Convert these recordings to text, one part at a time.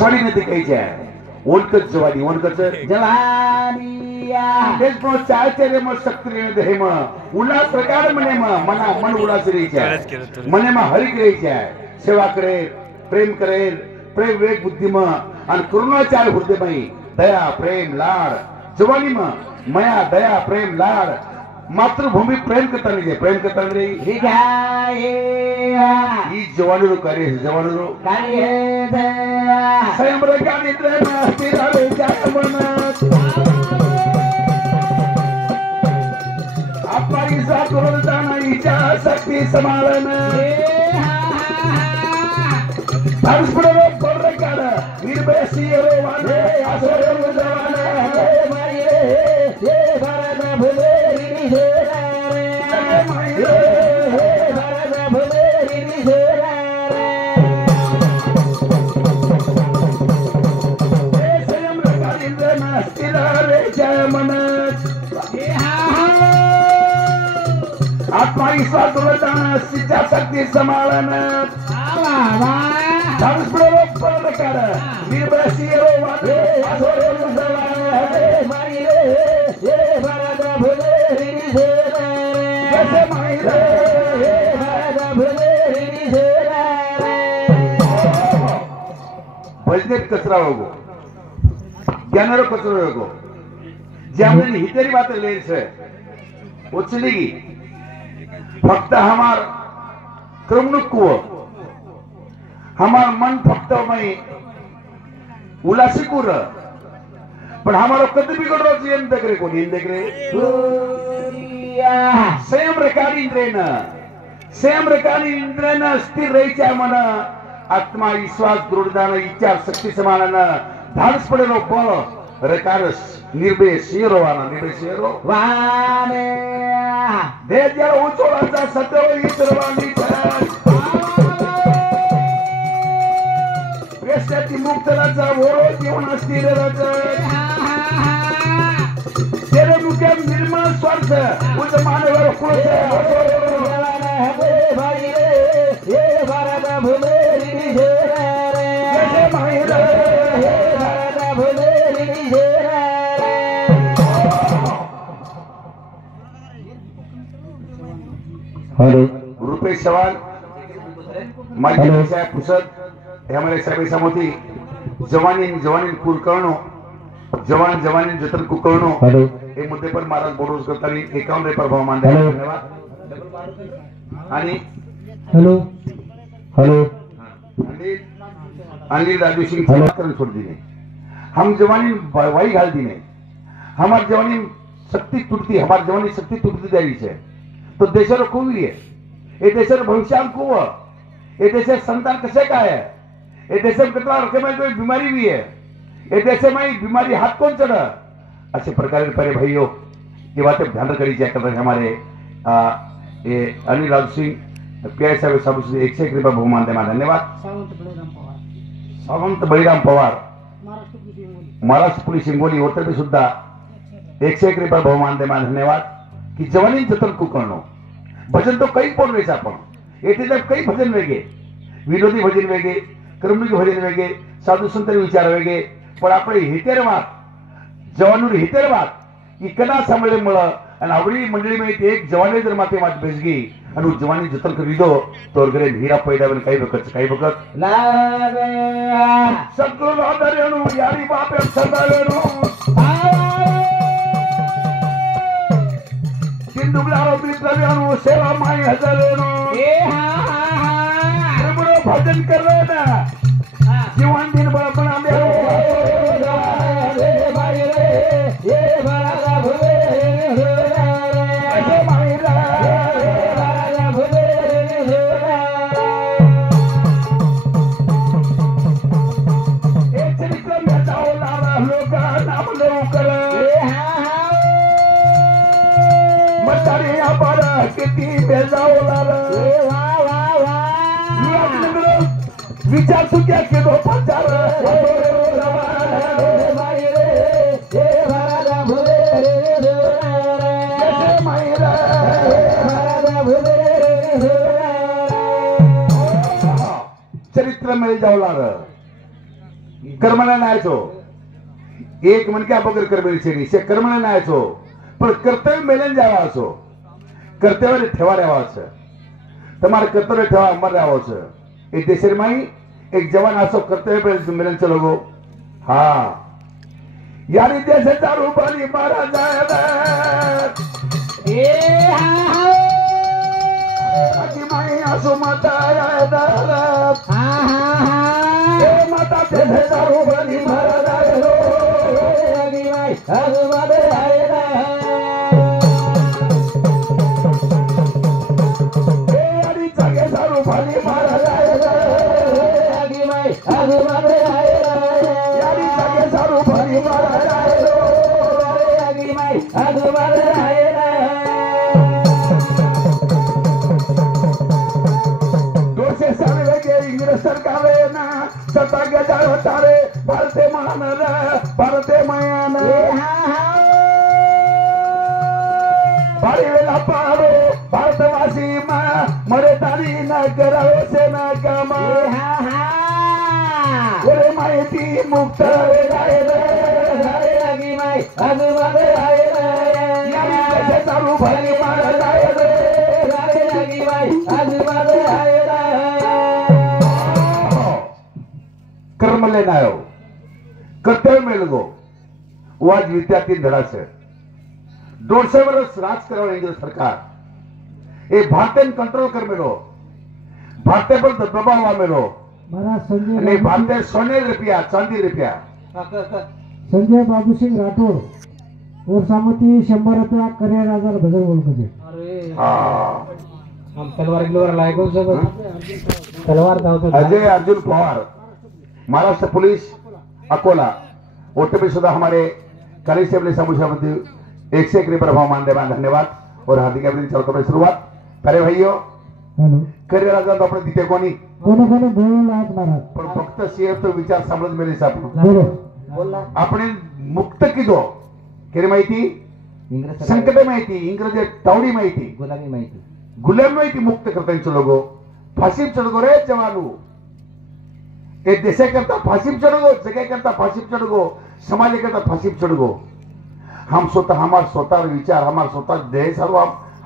जवानी નથી કહી છે ઓનકત જવાની ઓનકત જવાનિયા દેશનો ચાચર્યમાં સક્રિય દેહમાં ઉલ્લાસ પ્રકાર મનેમાં મના મન ઉલ્લાસ રહી જાય મનેમાં હરિક રહી જાય સેવા કરે પ્રેમ કરે પ્રેમ વિવેક બુદ્ધિમાં અને કરુણાચાર હૃદયમાં દયા પ્રેમ લાડ જવાનીમાં મયા દયા પ્રેમ લાડ માતૃભૂમિ પ્રેમ કરતા નહીં પ્રેમ કરતા નહીં ઈ જવાનીનું કાર્ય છે જવાનીનું કાર્ય સ્વયં રકાની પ્રેમ સ્થિરાવે જાય મન આપા ઈશા કરુણતાના ઈચ્છા શક્તિ સમાલન હર્ષપૂર્ણ કોરકાર નિર્ભયસિયરો વાલે આસરો જવાને માયે હે ભારત ભૂલેરી નિજેરારે માયે હે ભારત ભૂલેરી નિજેરારે હે સ્વયં રકાની પ્રેમ સ્થિરાવે જાય મન आत्मा ईश्वर दुर्दान सिद्धा शक्ति समालन धर्मप्रयोग प्रकार निर्भयसियरो वाले आसरो जवाने मायरे हे भारत भूलेरी निजेरारे जैसे मायरे हे भारत भूलेरी निजेरारे भजनेत कचरा होगो ज्ञानारो कचरो होगो ज्यामने हितेरी बात ले छे उचली फक्त हमार क्रमनुकुव हमार मन फक्त मई उलासिकुर पण हमारो कधी बिगडरो जीवन देखरे कोणी देखरे स्वयं रेखानी इंद्रेन स्थिर रहीच्या मन आत्मा विश्वास दृढदान इच्छा शक्ती समानन धाडस पडेलो बळ रेकारस निर्भय शिरोवाना निर्भय शिरो वाने देजा उचोळाचा सत्य ईश्वरवाणी वेश्याची मुक्तराचा ओळो जीवन स्थिरराचा तेरे मुख्य निर्मळ स्वार्थ उच मानवर कुळच हे भाई हे भारत भूलेरी निजेरारे हे मायरा हे भारत भूलेरी निजेरारे हेलो रुपेश चव्हाण माजी साहेब पुसद हे हमारे साहेब समोती जवानी कुलकर्णो जवान जवानी जतन कुलकर्णो हेलो हे मुद्दे पर महाराज बोडोस करतानी 51 रेपर भाव मान धन्यवाद आणि हेलो हेलो अनिल राजू सिंह करन छोड़ दी हम जवानी वाई घाल दी नहीं हमार जवानी शक्ति टूटती हमार जवानी शक्ति टूटती जा रही है तो देशर कोवी है ये देशर भविष्य को ये देश संतान कसे का है ये देश में कितना रखे में कोई बीमारी भी है ये देश में बीमारी हाथ कौन चढ़ा अच्छे प्रकार पहले भाइयों ये बातें ध्यान करी जाए कर रहे हमारे ये अनिल राज सिंह पीआई साहब सब 101 रुपये बहुमान दे धन्यवाद सावंत बळीराम पवार महाराष्ट्र पोलीस हिंगोली होते भी सुद्धा 101 रुपये बहुमान दे धन्यवाद कि जवानी जतन कुकर्णो भजन तो कई पण वेच आपण येथे जर कई भजन वेगे विनोदी भजन वेगे क्रमनिक भजन वेगे साधू संत विचार वेगे पण आपण हितेरवाद जवानूर हितेरवाद इकडा सांभळेमुळे आणि आवडी मंडळी में एक जवानी जर माते मात बेसगी आणि जवानी जतन करी दो तो गरे हीरा पैदा काही बकत लागे सगळं आदरणो यारी बापे सदारणो सिंधुलारो मित्रनो सेवा माई हजारोनो ए हा प्रभु भजन करो ना जीवन दिन बड़ा दे भाई रे ये बड़ा भूले रे माई रा बड़ा भूले रे ए चरित्र में जाओ लारा लोग नाम लो कर ए हा मतारी पर किती बेजाओ लारा ए वा वा वा विचार तू क्या के दो पचार भाई रे ये बड़ा भूले रे माई रा बड़ा भूले रे चरित्र में जाओ लारा कर्मला नाही છો એક મન કે બગર કરમેલી છે ની છે કર્મલા ના છો પણ કર્તવ્ય મેલન જાવા છો કર્તવ્ય ઠેવા રહેવા છે તમારે કર્તવ્ય ઠેવા અમર રહેવો છે એ દેશમાં એક જવાન આસો કર્તવ્ય મેલન ચલો ગો હા યારી દેશ ચાલુ બારી મારા જાય એ હા આકી માઈ આસો માતા આયા હા એ માતા દેશ ચાલુ બારી મારા જાય ભગવાન આયરા એ આડી ચાગે સારું ભાલી મારા જાય આગી ભાઈ ભગવાન આયરા યારી ચાગે સારું ભાલી મારા જાય આગી ભાઈ ભગવાન આયરા દોષે સામે લગે ઇંગ્રેજ સરકારે ના સત્તા કે જાળો તારે ભારતે માયાન ભારી વેલા પાડો ભારતવાસી માં મરે તારી ના કરાવે છે ના કામ ઓરે માહિતી મુક્ત જાય રે આગી ભાઈ ભગવાન આયરા યારી ચાલુ ભાલી મારા જાય રે આગી ભાઈ ભગવાન આયરા कर्म लेना आयो कर्तव्य में लगो वो आज विद्यार्थी धड़ा से 150 वर्ष राज करवाने इंग्रज सरकार ये भारतीय कंट्रोल कर में लो भारतीय पर दबाव में लो મારા સંજય नहीं भारतीय सोने रुपया चांदी रुपया संजय बाबूसिंग राठोड और सामती 100 रुपया करे राजा भजन बोल के अरे हाँ हम तलवार गिलवार लायको सब तलवार धावतो अजय अर्जुन पवार महाराष्ट्र पुलिस अकोला ओटीपी सुधा हमारे कांस्टेबल समूह 101 प्रभाव मानदेवा धन्यवाद और हार्दिक अभिनंदन चलतो में शुरुआत परे भाइयों हेलो करे राजा तो अपने दीते कोणी कोने कोने बोलू लायक महाराज पण फक्त शेर तो विचार समज मेले आपण बोलो बोल ना आपण मुक्त किदो केरी माहिती इंग्रज संकट माहिती इंग्रज तावडी माहिती गुलामी माहिती गुलाम माहिती मुक्त करता चलोगो फांसी चढ़गो रे जवानू ए देशा करता फांसी चढ़गो जगह करता फांसी चढ़गो समाज करता फांसी चढ़गो हम स्वतः हमार स्वतः विचार हमार स्वतः देह सर्व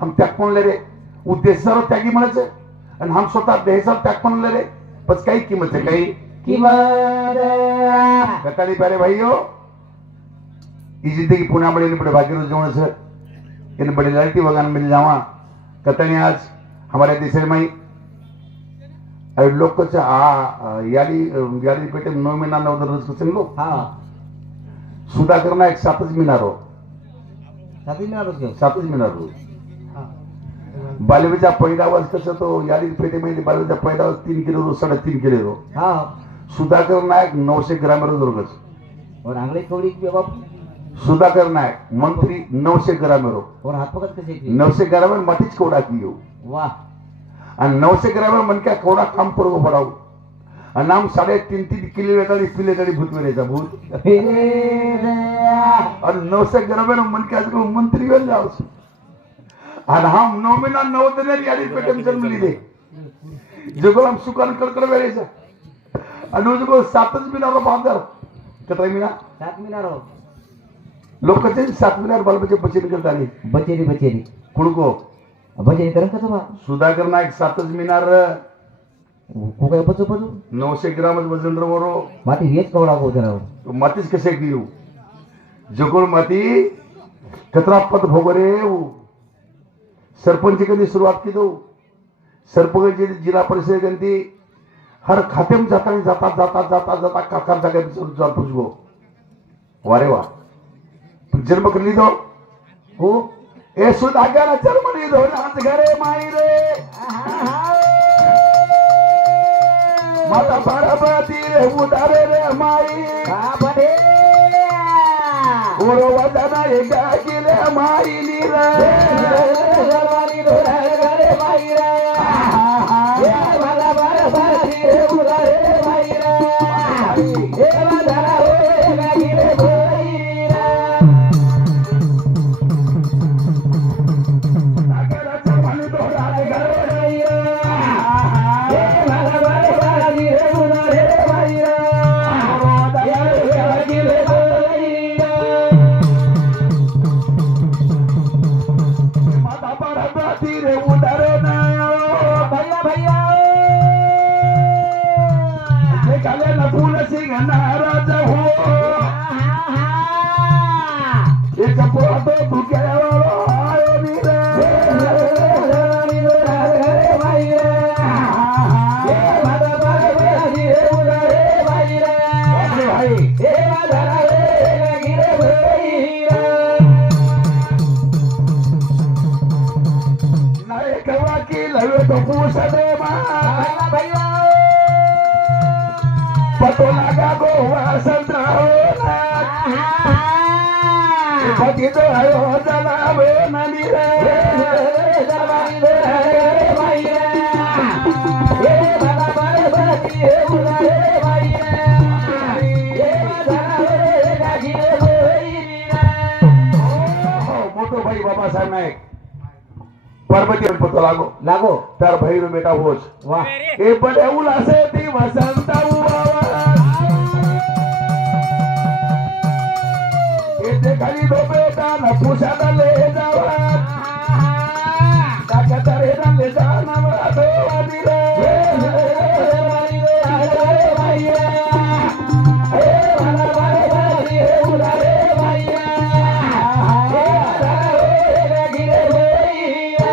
हम त्याग पण ले रे उद्देश सर्व त्यागी म्हणायचं आणि हम स्वतः देह सर्व त्याग पण ले रे बस काही किंमत आहे काही कताली प्यारे भाइयों ये जिंदगी पुना बड़े ने बड़े भाग्य रो जोन से इन बड़े लड़ती वगान मिल जावा कतनी आज हमारे देश में अरे लोग को यारी यारी पेटे 9 महीना 9 दिन रस कुछ लोग हाँ सुधा करना एक 7 मीनार हो साथी में रोज गयो 7 मीनार हो हाँ बाले बच्चा पैदा वर्ष कसं तो यारी पेटे में बाले बच्चा पैदा 3 किलो 3.5 किलो रो हाँ सुधाकर नायक 900 ग्राम रो दुर्गस और आंगली कौड़ी की बाप सुधाकर नायक मंत्री 900 ग्राम रो और हाथ पकड़ कैसे की 900 ग्राम मतीच कोडा कियो वाह आणि 900 ग्राम मन क्या कोडा काम पडगो पडाव आणि नाम 3.5 किलो वेटाळी पिले तरी भूत वेरेचा भूत आणि 900 ग्राम मन क्या जो मंत्री वेल जावस आणि हम 9 महीना 9 दिन यारी पेटम जन्म लीधे जगो हम सुकान कड़कड़ वेरेचा आणि जगो 7 मीनार बांधर कतरा मीना 7 मीनार हो लोक कसे 7 मीनार बाल बच्चे बचेरी करता नहीं बचेरी बचेरी कुणको बचेरी करन कसं बा सुधाकर नायक 7 मीनार को काय बचो बचो 900 ग्राम वजन रो माती हेच कवडा को जरा मातीच कसे कियो जगोळ माती कतरा पद भोगरे सरपंच कधी सुरुवात की दो सरपंच जिल्हा परिषद गंती हर खाते में जाता जाता जाता जाता जाता काकार जगह जा पुछगो वारे वा जन्म कर ली दो हो ए सुधाकर जन्म ली दो हाथ घरे माई रे माता पार्वती रे उदारे रे माई बापरे ओरो वदना एका किले माई नी रे जवानी दोरा घरे माई रे ए भला पार्वती रे उदारे माई रे ए भला रे गागिले माई रे सागरा चमन दोरा घरे माई रे ए भला पार्वती रे उदारे माई रे सिंग नाराज हो एक पोतो दुखेवाळो आयो नी रे जवानी लोरा घरे बाई रे हे माझा बाई रे उदारे बाई रे आपले भाई हे माझा रे गिरे बाई रे नाही कवा की लवे तो पूसा दे मा भैया पतो लगा गो वासंत हो ना पति तो आयो जलावे ननी रे जवानी लोरा घरे बाई रे हे माझा बाई रे उदारे बाई रे हे माझा रे गिरे बाई रे मोटो भाई बाबासाहेब नाईक पर्वतीवर पतो लागो लागो तर भैरू बेटा होस वाह ए बडे उलासे ती वसंत उवावा ए ते खाली दो बेटा न पुसादा ले जावा काका तरे न ले जाना मला दो वादी रे जवानी लोरा घरे बाई रे हे माझा बाई रे उदारे बाई रे हे माझा रे गिरे बाई रे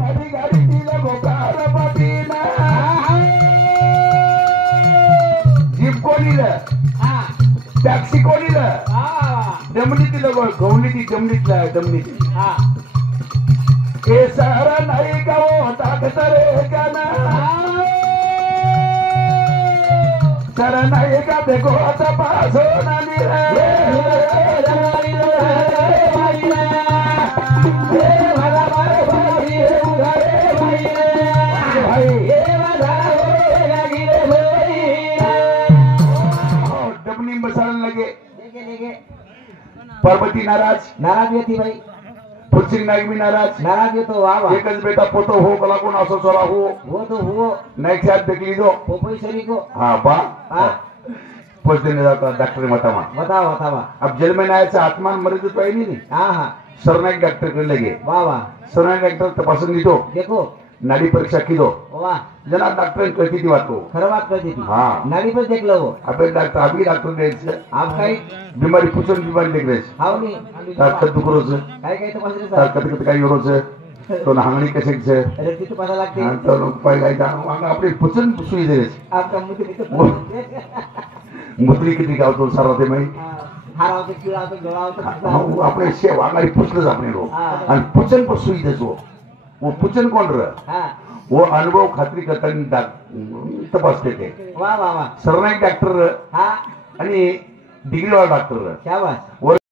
माझी गाडी तिला गोकार पाटीना जीप कोणी रे टॅक्सी कोणी रे दमडी तिला गवली ती दमडीतला दमडी ए सारा नाही का वो ताकत रे गाना सारा नाही का देखो आता पास हो नानी रे जवानी लोरा घरे बाई रे हे माझा बाई रे उदारे बाई रे भाई हे माझा रे गिरे बाई रे डबनी मसाला लगे लेके पर्वती नाराज नाराज येते बाई फुलसिंग नाईक भी नाराज नाराज येतो वा वा एकच बेटा पोतो हो कला कोण असो सोला हो वो तो हुओ नाही ख्यात देखली दो पोपई शरी को हाँ बा हाँ पोच देने जाता डॉक्टर मतामा बताओ बतावा अब जेल में आया से आत्मा मरे तो ही नहीं हाँ हाँ सरनाईक डॉक्टर कर लगे वाह वाह सरनाईक डॉक्टर तपासून घेतो देखो नाडी परीक्षा किलो वाह जना डॉक्टर कहती थी बात को खरं बात करती थी हाँ। नाड़ी पर देख लो वो अबे डॉक्टर अभी डॉक्टर देख आप काही बीमारी पूछन बीमारी देख रहे हाव नहीं तार कद दुखरो से काय काय तो पास तार कद कद काही योरो से तो नांगणी कसे से अरे तिथे पता लागते हाँ, तो पहिले जाणून आपली पुचन सुई दे आपका मुझे किती मुद्री किती गावतो सरवते माई हाराव ते किळा ते गळाव ते આપણે છે વાંગાડી પૂછલસ આપણે રો હા. અને પૂછન પર સુઈ દેજો वो पूछन कोण र हाँ वो अनुभव खात्री करताना तपासते ते वाह वाह वाह सरनाईक डॉक्टर हाँ आणि डिग्रीवाला डॉक्टर शाबाश वर